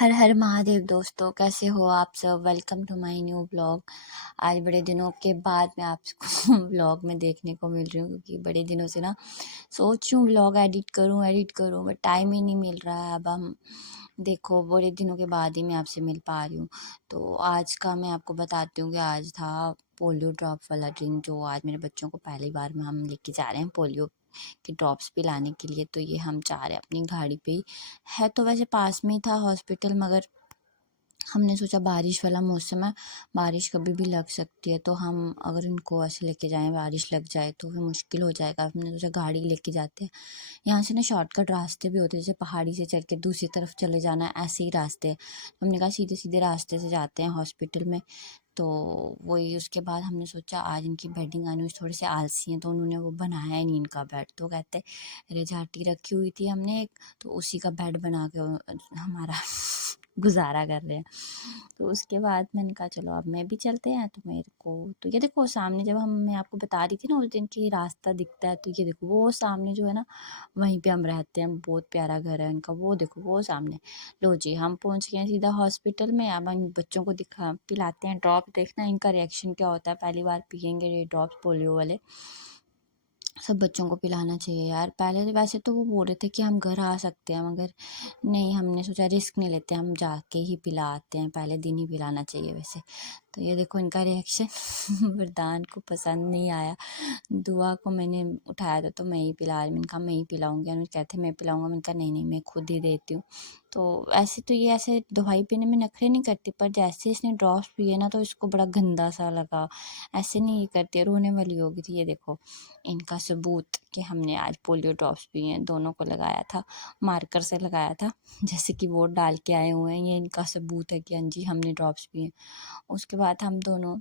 हर हर महादेव दोस्तों, कैसे हो आप सब। Welcome to my new blog. आज बड़े दिनों के बाद मैं आपको ब्लॉग में देखने को मिल रही हूँ, क्योंकि बड़े दिनों से ना सोच रही हूँ ब्लॉग एडिट करूँ बट टाइम ही नहीं मिल रहा है। अब हम देखो बड़े दिनों के बाद ही मैं आपसे मिल पा रही हूँ। तो आज का मैं आपको बताती हूँ कि आज था पोलियो ड्रॉप वाला दिन, जो आज मेरे बच्चों को पहली बार में हम लेके जा रहे हैं पोलियो के ड्रॉप्स पिलाने के लिए। तो ये हम जा रहे हैं अपनी गाड़ी पे ही। है तो वैसे पास में ही था हॉस्पिटल, मगर हमने सोचा बारिश वाला मौसम है, बारिश कभी भी लग सकती है, तो हम अगर इनको ऐसे लेके जाएं बारिश लग जाए तो फिर मुश्किल हो जाएगा। हमने सोचा गाड़ी लेके जाते हैं। यहाँ से ना शॉर्टकट रास्ते भी होते हैं, जैसे पहाड़ी से चढ़ के दूसरी तरफ चले जाना है, ऐसे ही रास्ते हैं। हमने कहा सीधे सीधे रास्ते से जाते हैं हॉस्पिटल में। तो वही उसके बाद हमने सोचा आज इनकी बेडिंग आनी हुई, थोड़े से आलसी हैं तो उन्होंने वो बनाया ही नहीं इनका बेड। तो कहते रजाटी रखी हुई थी हमने एक, तो उसी का बेड बना के हमारा गुजारा कर रहे हैं। तो उसके बाद मैंने कहा चलो अब मैं भी चलते हैं। तो मेरे को तो ये देखो सामने, जब हम मैं आपको बता रही थी ना उस दिन की रास्ता दिखता है, तो ये देखो वो सामने जो है ना, वहीं पे हम रहते हैं। बहुत प्यारा घर है उनका, वो देखो वो सामने। लो जी, हम पहुंच गए हैं सीधा हॉस्पिटल में। अब हम बच्चों को दिखा पिलाते हैं ड्रॉप, देखना इनका रिएक्शन क्या होता है। पहली बार पियेंगे ये ड्रॉप्स पोलियो वाले। सब बच्चों को पिलाना चाहिए यार। पहले तो वैसे तो वो बोल रहे थे कि हम घर आ सकते हैं, मगर नहीं, हमने सोचा रिस्क नहीं लेते, हम जाके ही पिला आते हैं। पहले दिन ही पिलाना चाहिए वैसे। तो ये देखो इनका रिएक्शन वरदान को पसंद नहीं आया। दुआ को मैंने उठाया था तो मैं ही पिला रही, मैंने कहा मैं ही पिलाऊंगी। उन्होंने कहते मैं पिलाऊंगा, मैंने कहा नहीं नहीं मैं खुद ही देती हूँ। तो ऐसे तो ये ऐसे दवाई पीने में नखरे नहीं करती, पर जैसे इसने ड्रॉप्स पिए ना तो इसको बड़ा गंदा सा लगा। ऐसे नहीं ये करती, रोने वाली होगी थी। ये देखो इनका सबूत कि हमने आज पोलियो ड्रॉप्स पिए हैं। दोनों को लगाया था, मार्कर से लगाया था, जैसे कि वोट डाल के आए हुए हैं। ये इनका सबूत है कि हाँ जी हमने ड्रॉप्स पिए। उसके बाद हम दोनों,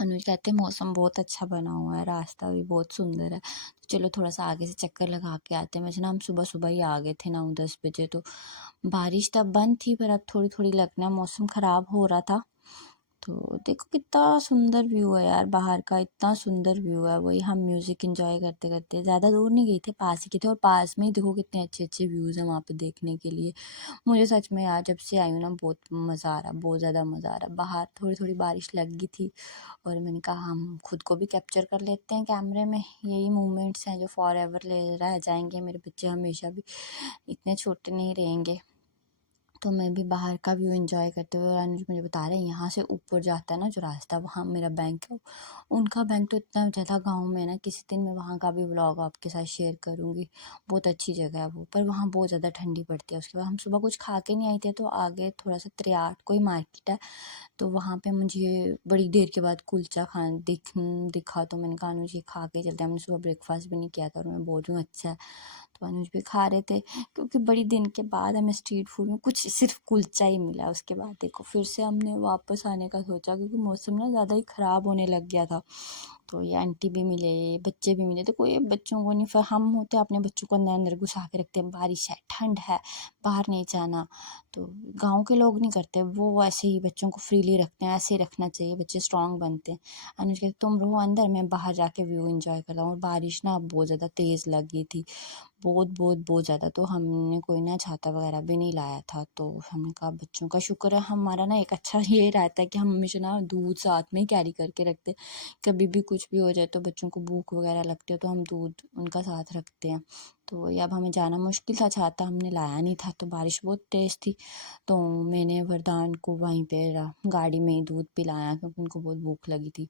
अनुज कहते हैं मौसम बहुत अच्छा बना हुआ है, रास्ता भी बहुत सुंदर है, तो चलो थोड़ा सा आगे से चक्कर लगा के आते हैं। वैसे ना हम सुबह सुबह ही आ गए थे 9-10 बजे, तो बारिश तब बंद थी, पर अब थोड़ी थोड़ी लगना मौसम खराब हो रहा था। तो देखो कितना सुंदर व्यू है यार, बाहर का इतना सुंदर व्यू है। वही हम म्यूजिक एंजॉय करते करते, ज़्यादा दूर नहीं गए थे, पास ही के थे। और पास में ही देखो कितने अच्छे अच्छे व्यूज़ हैं वहाँ पे देखने के लिए। मुझे सच में यार जब से आई हूँ ना बहुत मज़ा आ रहा, बहुत ज़्यादा मज़ा आ रहा। बाहर थोड़ी थोड़ी बारिश लगी थी, और मैंने कहा हम खुद को भी कैप्चर कर लेते हैं कैमरे में। यही मोमेंट्स हैं जो फॉर एवर ले रह जाएंगे। मेरे बच्चे हमेशा भी इतने छोटे नहीं रहेंगे। तो मैं भी बाहर का व्यू एंजॉय करते हुए, अनुज मुझे बता रहे हैं यहाँ से ऊपर जाता है ना जो रास्ता, वहाँ मेरा बैंक है। उनका बैंक तो इतना ज़्यादा गांव में है ना, किसी दिन मैं वहाँ का भी व्लॉग आपके साथ शेयर करूँगी। बहुत अच्छी जगह है वो, पर वहाँ बहुत ज़्यादा ठंडी पड़ती है। उसके बाद हम सुबह कुछ खा के नहीं आए थे, तो आगे थोड़ा सा त्रियाट कोई मार्केट है, तो वहाँ पे मुझे बड़ी देर के बाद कुलचा दिखा। तो मैंने कहा अनुज ये खा के चलते हैं। हमने सुबह ब्रेकफास्ट भी नहीं किया था, और मैं बोल रही हूँ अच्छा है। तो अनुज भी खा रहे थे, क्योंकि बड़ी दिन के बाद हमें स्ट्रीट फूड में कुछ सिर्फ कुलचा ही मिला। उसके बाद देखो फिर से हमने वापस आने का सोचा, क्योंकि मौसम ना ज़्यादा ही ख़राब होने लग गया था। तो ये आंटी भी मिले, बच्चे भी मिले। तो कोई बच्चों को नहीं, फिर हम होते अपने बच्चों को अंदर अंदर घुसा के रखते हैं, बारिश है ठंड है बाहर नहीं जाना। तो गांव के लोग नहीं करते, वो ऐसे ही बच्चों को फ्रीली रखते हैं। ऐसे ही रखना चाहिए, बच्चे स्ट्रांग बनते हैं। अनुज कहते तुम रहो अंदर, मैं बाहर जाके व्यू एंजॉय कर रहा हूँ। और बारिश ना बहुत ज़्यादा तेज़ लगी थी, बहुत बहुत बहुत ज़्यादा। तो हमने कोई ना छाता वगैरह भी नहीं लाया था। तो हमने कहा बच्चों का शुक्र है, हमारा ना एक अच्छा ये रहता है कि हम हमेशा ना दूध साथ में ही कैरी करके रखते। कभी भी कुछ भी हो जाए तो बच्चों को भूख वगैरह लगती है, तो हम दूध उनका साथ रखते हैं। तो वही अब हमें जाना मुश्किल था, छाता हमने लाया नहीं था, तो बारिश बहुत तेज़ थी। तो मैंने वरदान को वहीं पे गाड़ी में ही दूध पिलाया, क्योंकि उनको बहुत भूख लगी थी।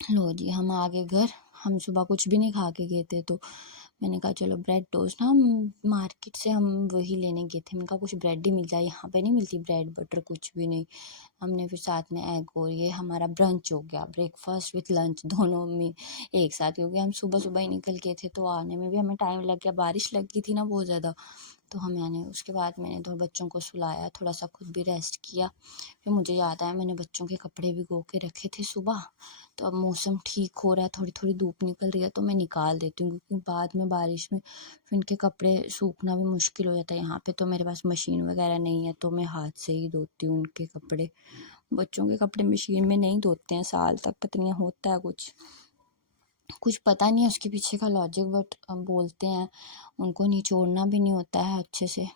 लो जी हम आ गए घर। हम सुबह कुछ भी नहीं खा के गए थे, तो मैंने कहा चलो ब्रेड टोस्ट ना, हम मार्केट से हम वही लेने गए थे। मैंने कहा कुछ ब्रेड ही मिल जाए, यहाँ पे नहीं मिलती ब्रेड बटर कुछ भी नहीं। हमने फिर साथ में एग, और ये हमारा ब्रंच हो गया, ब्रेकफास्ट विथ लंच दोनों में एक साथ हो गया। हम सुबह सुबह ही निकल गए थे, तो आने में भी हमें टाइम लग गया, बारिश लगी थी ना बहुत ज़्यादा। तो हम आने उसके बाद मैंने दो बच्चों को सुलाया, थोड़ा सा खुद भी रेस्ट किया। फिर मुझे याद आया मैंने बच्चों के कपड़े भिगो के रखे थे सुबह। तो अब मौसम ठीक हो रहा है, थोड़ी थोड़ी धूप निकल रही है, तो मैं निकाल देती हूँ, क्योंकि बाद में बारिश में फिर इनके कपड़े सूखना भी मुश्किल हो जाता है। यहाँ पे तो मेरे पास मशीन वगैरह नहीं है, तो मैं हाथ से ही धोती हूँ उनके कपड़े। बच्चों के कपड़े मशीन में नहीं धोते हैं साल तक, पता नहीं होता है कुछ कुछ पता नहीं है उसके पीछे का लॉजिक, बट बोलते हैं उनको निचोड़ना भी नहीं होता है अच्छे से।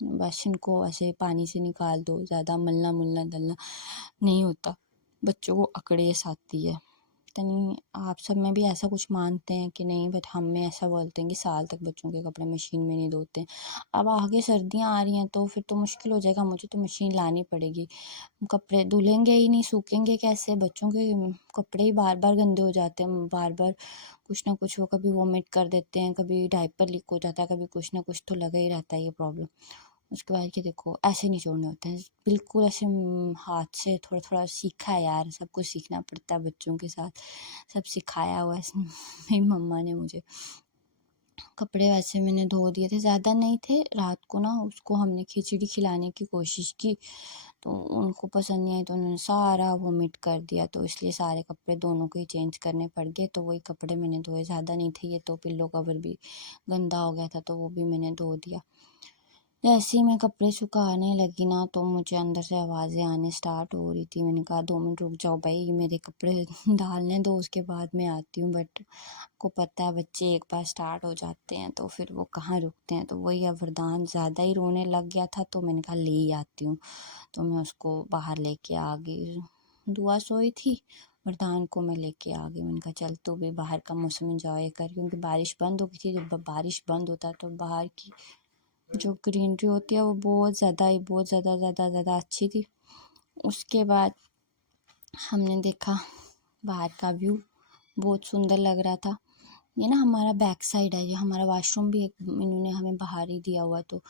बस इनको ऐसे पानी से निकाल दो, ज़्यादा मलना मुलना डलना नहीं होता, बच्चों को अकड़ेस आती है। पता नहीं आप सब में भी ऐसा कुछ मानते हैं कि नहीं, बट हम में ऐसा बोलते हैं कि साल तक बच्चों के कपड़े मशीन में नहीं धोते हैं। अब आगे सर्दियाँ आ रही हैं तो फिर तो मुश्किल हो जाएगा, मुझे तो मशीन लानी पड़ेगी। कपड़े धुलेंगे ही नहीं, सूखेंगे कैसे? बच्चों के कपड़े ही बार बार गंदे हो जाते हैं, बार बार कुछ ना कुछ, वो कभी वोमिट कर देते हैं, कभी डायपर लीक हो जाता है, कभी कुछ ना कुछ तो लगा ही रहता है ये प्रॉब्लम। उसके बाद कि देखो ऐसे नहीं छोड़ने होते हैं, बिल्कुल ऐसे हाथ से थोड़ा थोड़ा सीखा है यार, सब कुछ सीखना पड़ता है बच्चों के साथ, सब सिखाया हुआ है मेरी मम्मा ने मुझे। कपड़े वैसे मैंने धो दिए थे, ज़्यादा नहीं थे। रात को ना उसको हमने खिचड़ी खिलाने की कोशिश की तो उनको पसंद नहीं आई, तो उन्होंने सारा वोमिट कर दिया, तो इसलिए सारे कपड़े दोनों को ही चेंज करने पड़ गए। तो वही कपड़े मैंने धोए, ज़्यादा नहीं थे ये, तो पिल्लो कवर भी गंदा हो गया था तो वो भी मैंने धो दिया। जैसे ही मैं कपड़े सुखाने लगी ना तो मुझे अंदर से आवाज़ें आने स्टार्ट हो रही थी। मैंने कहा 2 मिनट रुक जाओ भाई, मेरे कपड़े डालने दो, उसके बाद मैं आती हूँ। बट को पता है बच्चे एक बार स्टार्ट हो जाते हैं तो फिर वो कहाँ रुकते हैं। तो वही अब वरदान ज़्यादा ही रोने लग गया था तो मैंने कहा ले ही आती हूँ। तो मैं उसको बाहर लेके आ गई। दुआ सोई थी, वरदान को मैं लेके आ गई। मैंने कहा चल तू भी बाहर का मौसम एंजॉय कर, क्योंकि बारिश बंद हो गई थी। जब बारिश बंद होता है तो बाहर की जो ग्रीनरी होती है वो बहुत ज़्यादा अच्छी थी। उसके बाद हमने देखा बाहर का व्यू, बहुत सुंदर लग रहा था। ये ना हमारा बैक साइड है, ये हमारा वॉशरूम भी एक इन्होंने हमें बाहर ही दिया हुआ, तो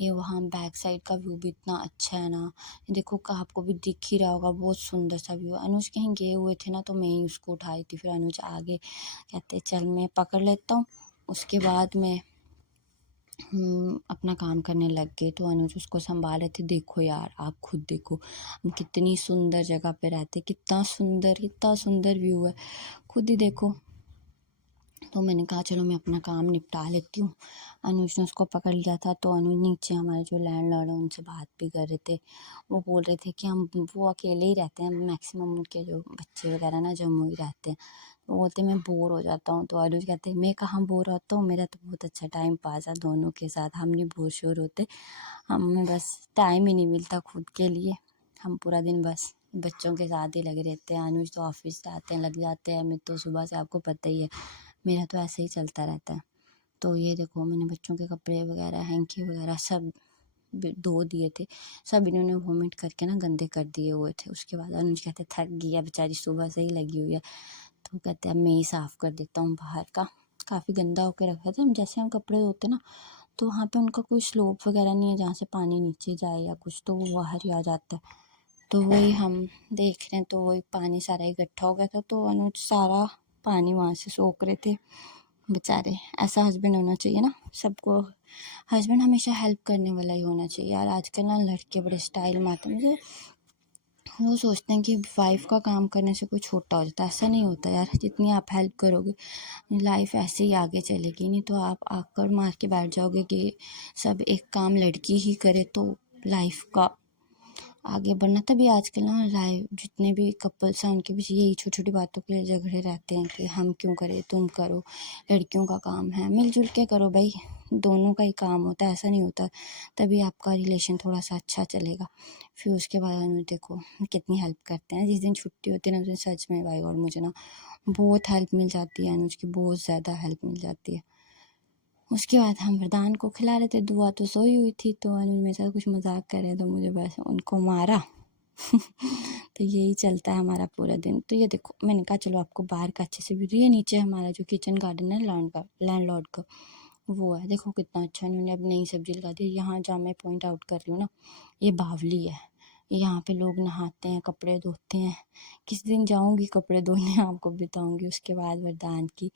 ये वहाँ बैक साइड का व्यू भी इतना अच्छा है ना। देखो आपको भी दिख ही रहा होगा, बहुत सुंदर सा व्यू। अनुज कहीं गए हुए थे ना तो मैं ही उसको उठाई थी, फिर अनुज आगे कहते चल मैं पकड़ लेता हूँ। उसके बाद मैं अपना काम करने लग गए, तो अनुज उसको संभाल रहे थे। देखो यार आप खुद देखो, हम कितनी सुंदर जगह पे रहते, कितना सुंदर व्यू है, खुद ही देखो। तो मैंने कहा चलो मैं अपना काम निपटा लेती हूँ। अनुज ने उसको पकड़ लिया था, तो अनुज नीचे हमारे जो लैंडलॉर्ड है उनसे बात भी कर रहे थे। वो बोल रहे थे कि हम वो अकेले ही रहते हैं, मैक्सिमम उनके जो बच्चे वगैरह ना जम्मू ही रहते हैं। तो बोलते मैं बोर हो जाता हूँ, तो अनुज कहते मैं कहाँ बोर होता हूँ, मेरा तो बहुत अच्छा टाइम पास है दोनों के साथ, हम नहीं बोर शोर होते, हमें बस टाइम ही नहीं मिलता खुद के लिए, हम पूरा दिन बस बच्चों के साथ ही लगे रहते हैं। अनुज तो ऑफिस जाते हैं, लग जाते हैं, मैं तो सुबह से आपको पता ही है मेरा तो ऐसे ही चलता रहता है। तो ये देखो मैंने बच्चों के कपड़े वगैरह हैंकी वगैरह सब धो दिए थे, सब इन्होंने वोमिट करके ना गंदे कर दिए हुए थे। उसके बाद अनुज कहते थक गई है बेचारी, सुबह से ही लगी हुई है, तो कहते हैं मैं ही साफ़ कर देता हूँ बाहर का, काफ़ी गंदा होकर रखा था। जैसे हम कपड़े धोते ना तो वहाँ पे उनका कोई स्लोप वगैरह नहीं है जहाँ से पानी नीचे जाए या कुछ, तो वो बाहर ही आ जाता है। तो वही हम देख रहे हैं, तो वही पानी सारा इकट्ठा हो गया था, तो अनुज सारा पानी वहाँ से सोख रहे थे बेचारे। ऐसा हस्बैंड होना चाहिए ना सबको, हस्बैंड हमेशा हेल्प करने वाला ही होना चाहिए यार। आजकल ना लड़के बड़े स्टाइल मारते हैं, मुझे वो सोचते हैं कि वाइफ का काम करने से कोई छोटा हो जाता है, ऐसा नहीं होता यार। जितनी आप हेल्प करोगे लाइफ ऐसे ही आगे चलेगी, नहीं तो आप आकर मार के बैठ जाओगे कि सब एक काम लड़की ही करे तो लाइफ का आगे बढ़ना। तभी आजकल ना लाइफ जितने भी कपल्स हैं उनके बीच यही छोटी छोटी बातों के लिए झगड़े रहते हैं कि हम क्यों करें, तुम करो, लड़कियों का काम है। मिलजुल के करो भाई, दोनों का ही काम होता है, ऐसा नहीं होता। तभी आपका रिलेशन थोड़ा सा अच्छा चलेगा। फिर उसके बाद अनुज देखो कितनी हेल्प करते हैं, जिस दिन छुट्टी होती है ना उस दिन सच में भाई और मुझे ना बहुत हेल्प मिल जाती है, अनुज की बहुत ज़्यादा हेल्प मिल जाती है। उसके बाद हम वरदान को खिला रहे थे, दुआ तो सोई हुई थी, तो अनुज मेरे साथ कुछ मजाक कर रहे थे, मुझे बस उनको मारा तो यही चलता है हमारा पूरा दिन। तो ये देखो मैंने कहा चलो आपको बाहर का अच्छे से व्यू, ये नीचे हमारा जो किचन गार्डन है लैंडलॉर्ड का वो है, देखो कितना अच्छा इन्होंने अब नई सब्जी लगा दी। यहाँ जहाँ मैं पॉइंट आउट कर रही हूँ ना, ये बावली है, यहाँ पे लोग नहाते हैं, कपड़े धोते हैं। किस दिन जाऊँगी कपड़े धोने आपको बताऊँगी। उसके बाद वरदान की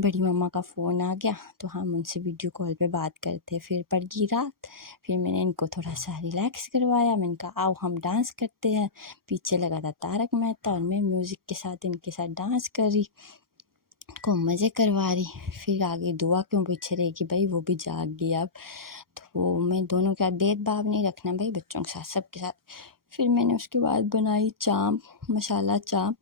बड़ी मम्मा का फ़ोन आ गया, तो हम उनसे वीडियो कॉल पे बात करते। फिर पड़ गई रात, फिर मैंने इनको थोड़ा सा रिलैक्स करवाया, मैंने कहा आओ हम डांस करते हैं। पीछे लगा था तारक मेहता और मैं म्यूज़िक के साथ इनके साथ डांस कर रही, को मज़े करवा रही। फिर आगे दुआ क्यों पीछे रहेगी भाई, वो भी जाग गई अब। तो मैं दोनों का भेदभाव नहीं रखना भाई, बच्चों के साथ सबके साथ। फिर मैंने उसके बाद बनाई चाप, मसाला चाप,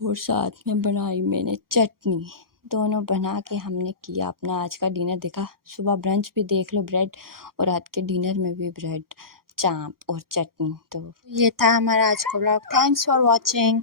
और साथ में बनाई मैंने चटनी। दोनों बना के हमने किया अपना आज का डिनर। देखा, सुबह ब्रंच भी देख लो ब्रेड, और रात के डिनर में भी ब्रेड, चाप और चटनी। तो ये था हमारा आज का व्लॉग। Thanks for watching.